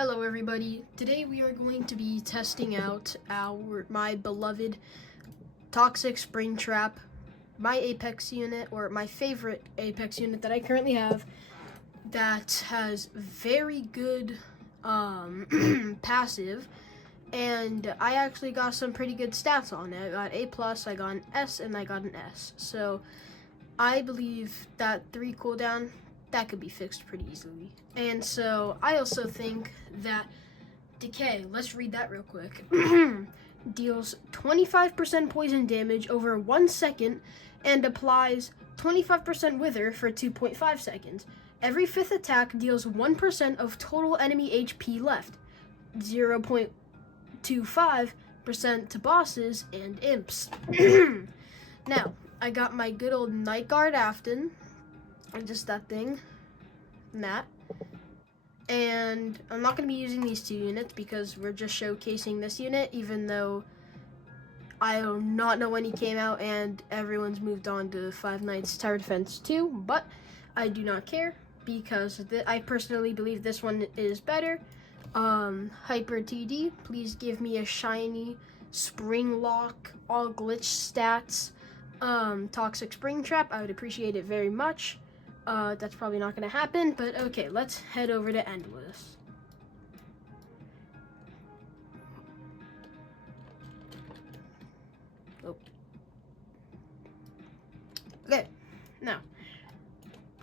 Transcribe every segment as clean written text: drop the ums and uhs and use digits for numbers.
Hello everybody. Today we are going to be testing out my beloved Toxic Springtrap, my Apex unit, or my favorite Apex unit that I currently have that has very good passive, and I actually got some pretty good stats on it. I got A+, I got an S, and I got an S. So I believe that 3 cooldown, that could be fixed pretty easily. And so I also think that Decay, let's read that real quick, deals 25% poison damage over 1 second and applies 25% wither for 2.5 seconds. Every 5th attack deals 1% of total enemy HP left, 0.25% to bosses and imps. Now, I got my good old Night Guard Afton, just that thing, and I'm not going to be using these 2 units because we're just showcasing this unit, even though I do not know when he came out and everyone's moved on to Five Nights Tower Defense 2, but I do not care because I personally believe this one is better. Hyper TD, please give me a shiny Spring Lock, all glitch stats, Toxic Springtrap. I would appreciate it very much. That's probably not going to happen, but okay, let's head over to Endless. Oh. Okay, now,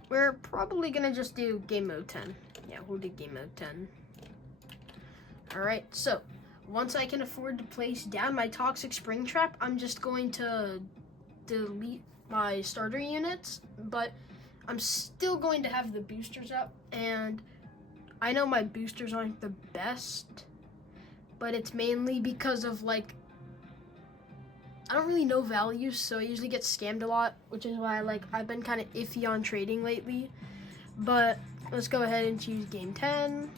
we're probably going to just do game mode 10. Yeah, we'll do game mode 10. Alright, so, once I can afford to place down my Toxic Springtrap, I'm just going to delete my starter units, but I'm still going to have the boosters up, and I know my boosters aren't the best, but it's mainly because of, like, I don't really know values, so I usually get scammed a lot, which is why I've been kind of iffy on trading lately. But let's go ahead and choose game 10.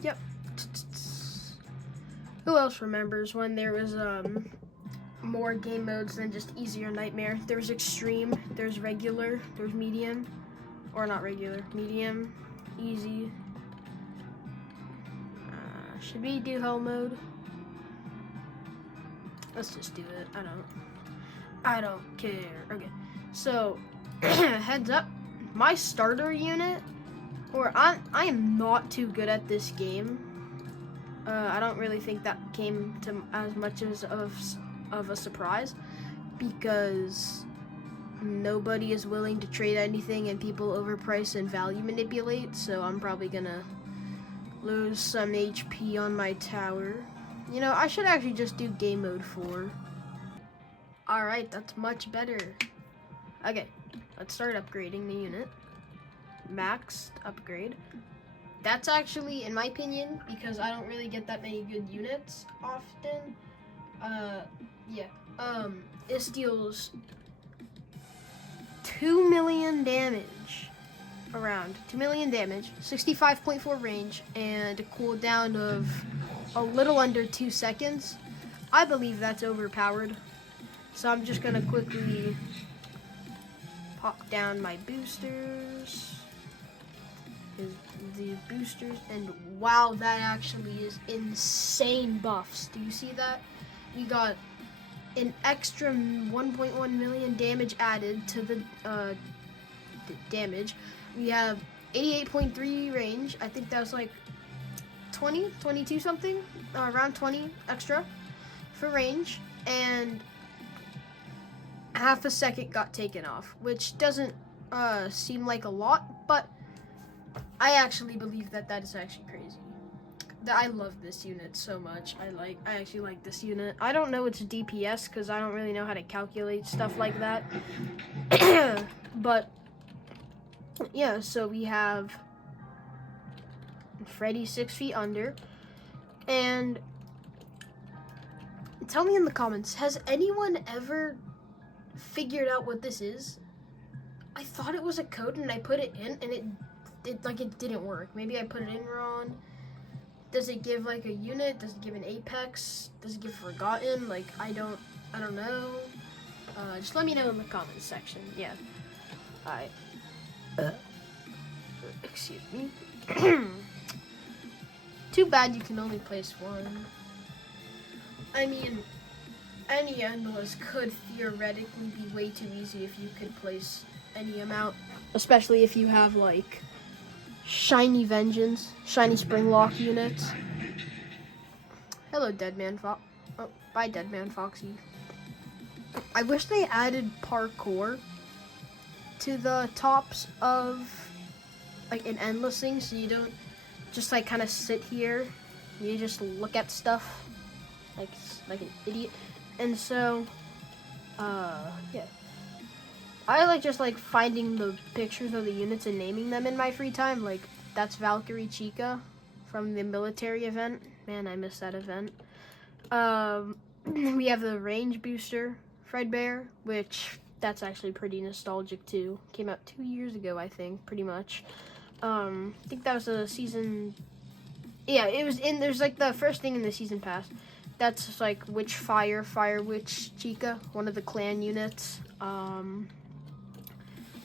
Yep. Who else remembers when there was more game modes than just easy or nightmare? There's extreme, there's regular, there's medium, or not regular, medium, easy. Should we do hell mode? Let's just do it. I don't care. Okay, so heads up, my starter unit, or I am not too good at this game. I don't really think that came to as much as of a surprise, because nobody is willing to trade anything and people overprice and value manipulate, so I'm probably gonna lose some HP on my tower. You know, I should actually just do game mode 4. Alright, that's much better. Okay, let's start upgrading the unit. Maxed upgrade. That's actually, in my opinion, because I don't really get that many good units often, this deals 2 million damage, around 2 million damage, 65.4 range, and a cooldown of a little under 2 seconds. I believe that's overpowered, so I'm just gonna quickly pop down my boosters. The boosters, and wow, that actually is insane buffs. Do you see that? We got an extra 1.1 million damage added to the damage. We have 88.3 range. I think that was like 22 something, around 20 extra for range, and half a second got taken off, which doesn't seem like a lot, but I actually believe that is actually crazy. I love this unit so much. I actually like this unit. I don't know its DPS because I don't really know how to calculate stuff like that. But yeah, so we have Freddy 6 feet under. And tell me in the comments, has anyone ever figured out what this is? I thought it was a code and I put it in and it didn't work. Maybe I put it in wrong. Does it give like a unit? Does it give an Apex? Does it give Forgotten? Like, I don't know. Just let me know in the comments section. Yeah. Excuse me. Too bad you can only place one. I mean, any endless could theoretically be way too easy if you could place any amount. Especially if you have, like, shiny Vengeance, shiny Springlock units. Hello, Deadman Fox. Oh, bye, Deadman Foxy. I wish they added parkour to the tops of, like, an endless thing, so you don't just, like, kind of sit here. You just look at stuff like an idiot. And so, yeah. I like just, like, finding the pictures of the units and naming them in my free time. Like, that's Valkyrie Chica from the military event. Man, I missed that event. We have the range booster, Fredbear, which that's actually pretty nostalgic too. Came out 2 years ago, I think, pretty much. I think that was a season. Yeah, it was in. There's like the first thing in the season pass. That's like Witch Fire Witch Chica, one of the clan units.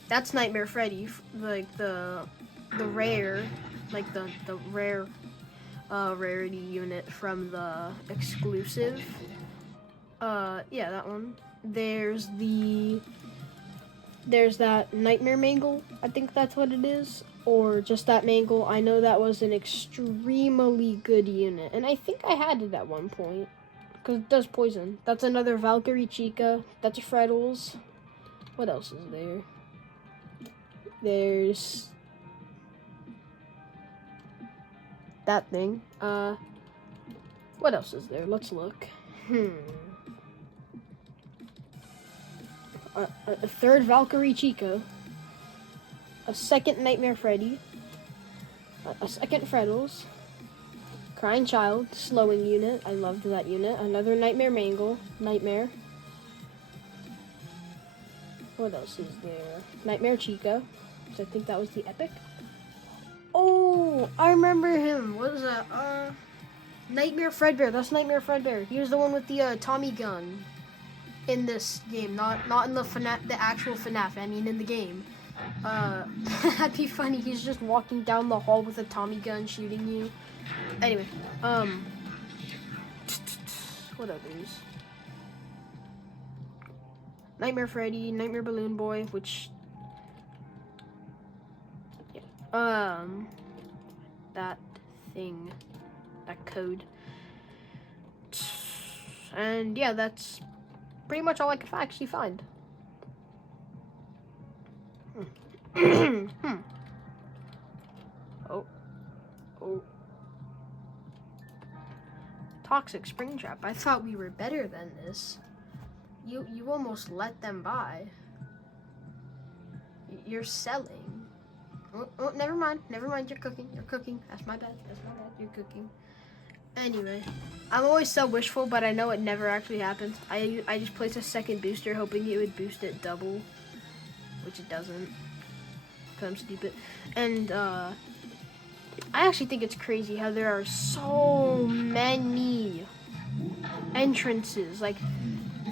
That's Nightmare Freddy, like the rare, like the rare rarity unit from the exclusive. Yeah, that one. There's that Nightmare Mangle, I think that's what it is, or just that Mangle. I know that was an extremely good unit, and I think I had it at one point, because it does poison. That's another Valkyrie Chica, that's a Freddles. What else is there? There's that thing. What else is there? Let's look. A third Valkyrie Chica, a second Nightmare Freddy, a second Freddles, Crying Child, slowing unit, I loved that unit, another Nightmare Mangle, Nightmare. What else is there? Nightmare Chica, so I think that was the epic. Oh, I remember him. What was that? Nightmare Fredbear, that's Nightmare Fredbear. He was the one with the Tommy gun. In this game, not in the actual FNAF, I mean in the game. That'd be funny, he's just walking down the hall with a Tommy gun shooting you. Anyway, what others? Nightmare Freddy, Nightmare Balloon Boy, which, yeah, that thing, that code. And yeah, that's pretty much all I could actually find. Oh. Toxic Springtrap. I thought we were better than this. You almost let them by. You're selling. Oh, never mind. You're cooking. That's my bad. You're cooking. Anyway, I'm always so wishful, but I know it never actually happens. I just place a second booster hoping it would boost it double, which it doesn't, because I'm stupid. And I actually think it's crazy how there are so many entrances. Like,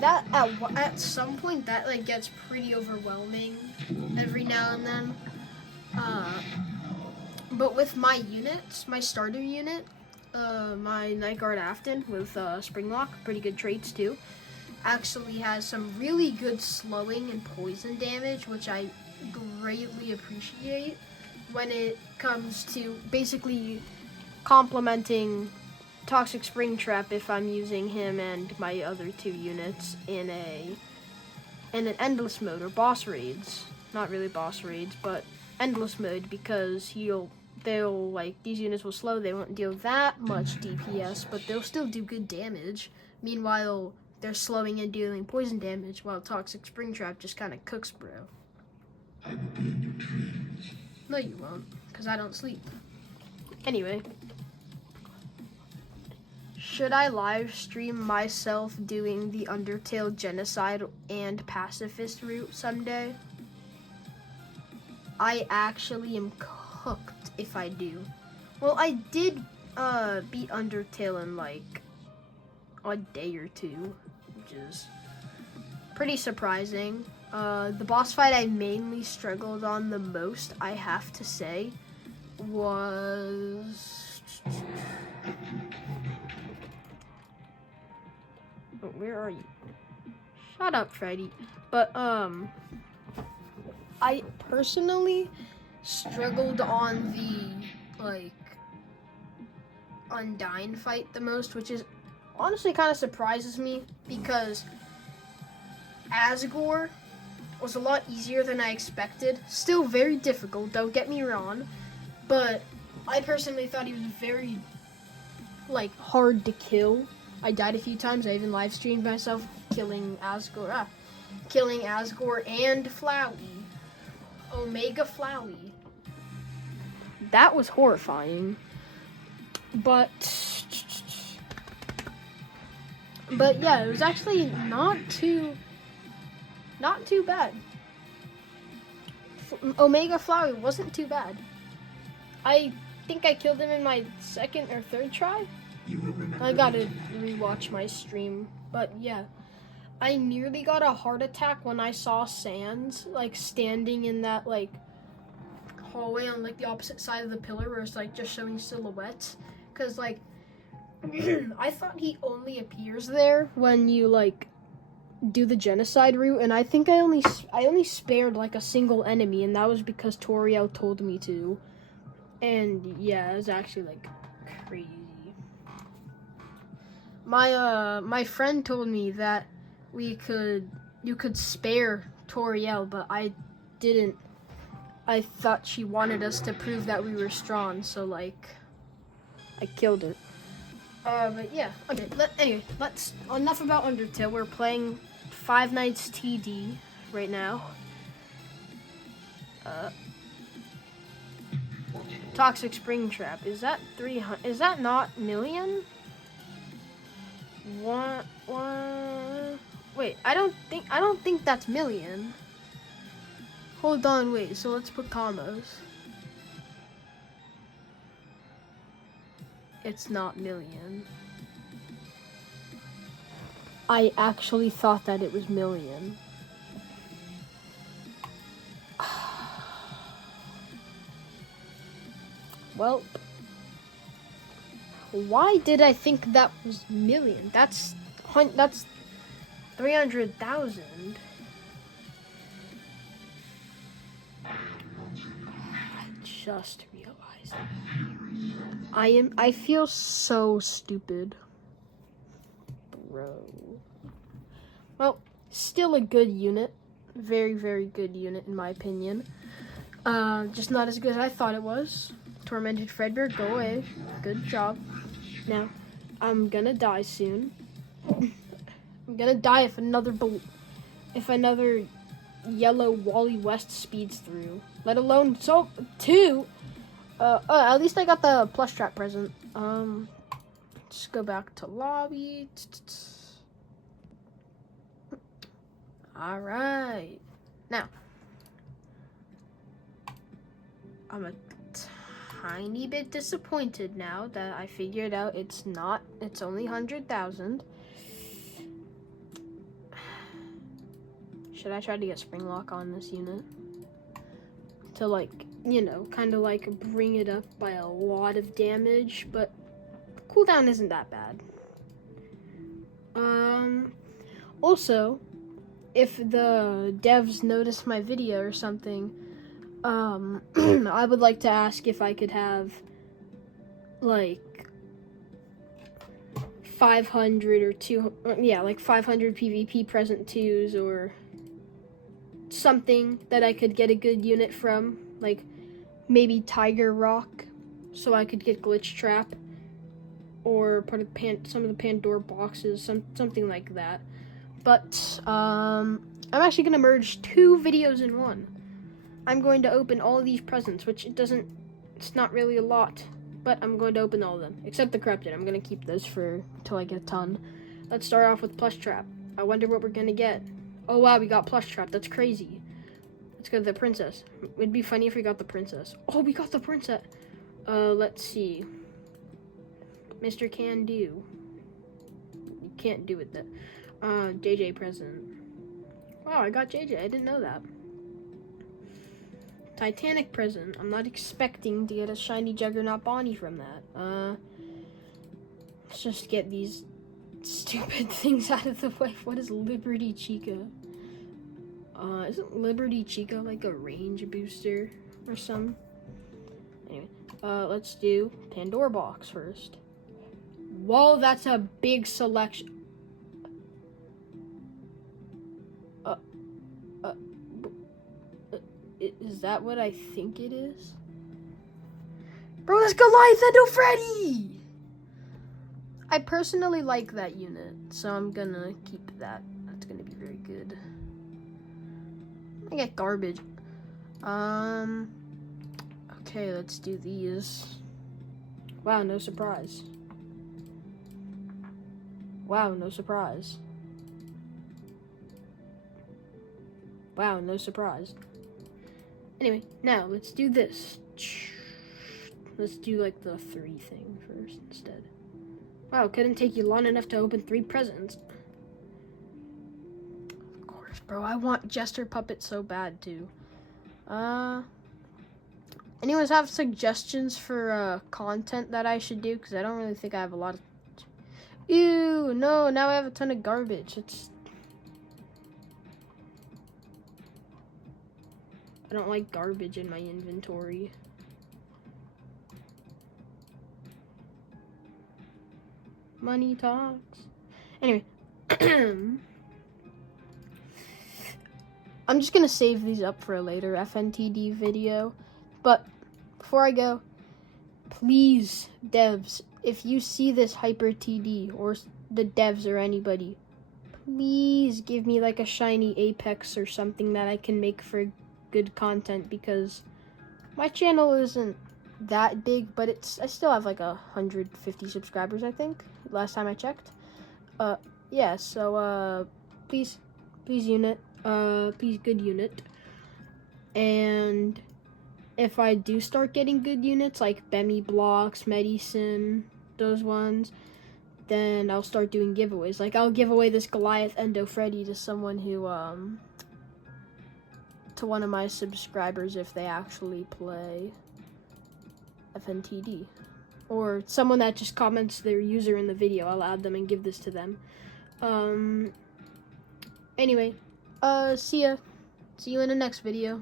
that at some point that like gets pretty overwhelming every now and then. But with my units, my starter unit, my Night Guard Afton with Springlock, pretty good traits too, actually has some really good slowing and poison damage, which I greatly appreciate when it comes to basically complementing Toxic Springtrap if I'm using him and my other two units in an endless mode or boss raids. Not really boss raids, but endless mode, because they'll like, these units will slow, they won't deal that much DPS, but they'll still do good damage. Meanwhile, they're slowing and dealing poison damage, while Toxic Springtrap just kind of cooks, bro. I will be in your dreams. No, you won't, because I don't sleep. Anyway, should I live stream myself doing the Undertale genocide and pacifist route someday? I actually am cooked if I do. Well, I did beat Undertale in like a day or two, which is pretty surprising. The boss fight I mainly struggled on the most, I have to say, was are you? Shut up, Freddy. But, I personally struggled on the, like, Undyne fight the most, which is honestly kind of surprises me because Asgore was a lot easier than I expected. Still very difficult, don't get me wrong, but I personally thought he was very, like, hard to kill. I died a few times. I even live streamed myself killing Asgore and Flowey. Omega Flowey. That was horrifying. But yeah, it was actually not too bad. Omega Flowey wasn't too bad. I think I killed him in my second or third try. I gotta rewatch my stream, but yeah. I nearly got a heart attack when I saw Sans, like, standing in that, like, hallway on, like, the opposite side of the pillar where it's, like, just showing silhouettes. Because, like, I thought he only appears there when you, like, do the genocide route, and I think I only spared, like, a single enemy, and that was because Toriel told me to. And, yeah, it was actually, like, crazy. My friend told me that you could spare Toriel, but I didn't. I thought she wanted us to prove that we were strong, so, like, I killed her. But yeah, okay, anyway, enough about Undertale. We're playing Five Nights TD right now. Toxic Springtrap, is that 300, is that not million? One, wait, I don't think that's million. Hold on, wait, so let's put commas. It's not million. I actually thought that it was million. Well, why did I think that was million? That's 300,000. I just realized. I feel so stupid. Bro. Well, still a good unit. Very, very good unit in my opinion. Just not as good as I thought it was. Tormented Fredbear, go away. Good job. Now, I'm gonna die soon. I'm gonna die if another yellow Wally West speeds through. Let alone two. At least I got the plush trap present. Just go back to lobby. All right. Now, I'm a tiny bit disappointed now that I figured out it's only 100,000. Should I try to get spring lock on this unit? To, like, you know, kind of like bring it up by a lot of damage, but cooldown isn't that bad. Also, if the devs notice my video or something, I would like to ask if I could have, like, 500 or 500 PvP present 2s or something that I could get a good unit from, like maybe Tiger Rock, so I could get Glitch Trap, or part of some of the Pandora boxes, something like that. But I'm actually gonna merge 2 videos in one. I'm going to open all of these presents, which it's not really a lot, but I'm going to open all of them, except the Corrupted. I'm going to keep those till I get a ton. Let's start off with Plush Trap. I wonder what we're going to get. Oh wow, we got Plush Trap. That's crazy. Let's go to the Princess. It'd be funny if we got the Princess. Oh, we got the Princess. Let's see. Mr. Can Do. You can't do it that. JJ present. Wow, I got JJ. I didn't know that. Titanic present. I'm not expecting to get a shiny Juggernaut Bonnie from that. Let's just get these stupid things out of the way. What is Liberty Chica? Isn't Liberty Chica like a range booster or something? Anyway, let's do Pandora box first. Whoa, that's a big selection. Is that what I think it is? Bro, that's Goliath Endo Freddy! I personally like that unit, so I'm gonna keep that. That's gonna be very good. I get garbage. Okay, let's do these. Wow, no surprise. Wow, no surprise. Wow, no surprise. Anyway, now let's do this. Let's do like the 3 thing first instead. Wow, couldn't take you long enough to open 3 presents. Of course, bro. I want Jester Puppet so bad too. Anyone have suggestions for content that I should do? Because I don't really think I have a lot of. Ew, no, now I have a ton of garbage. I don't like garbage in my inventory. Money talks. Anyway. I'm just gonna save these up for a later FNTD video. But before I go, please, devs, if you see this Hyper TD or the devs or anybody, please give me like a shiny Apex or something that I can make for good content, because my channel isn't that big, but I still have like 150 subscribers, I think, last time I checked. Yeah, so please unit, please good unit. And if I do start getting good units like Bemi blocks, medicine, those ones, then I'll start doing giveaways. Like I'll give away this Goliath Endo Freddy to someone who to one of my subscribers if they actually play FNTD, or someone that just comments their user in the video. I'll add them and give this to them. Anyway, see you in the next video.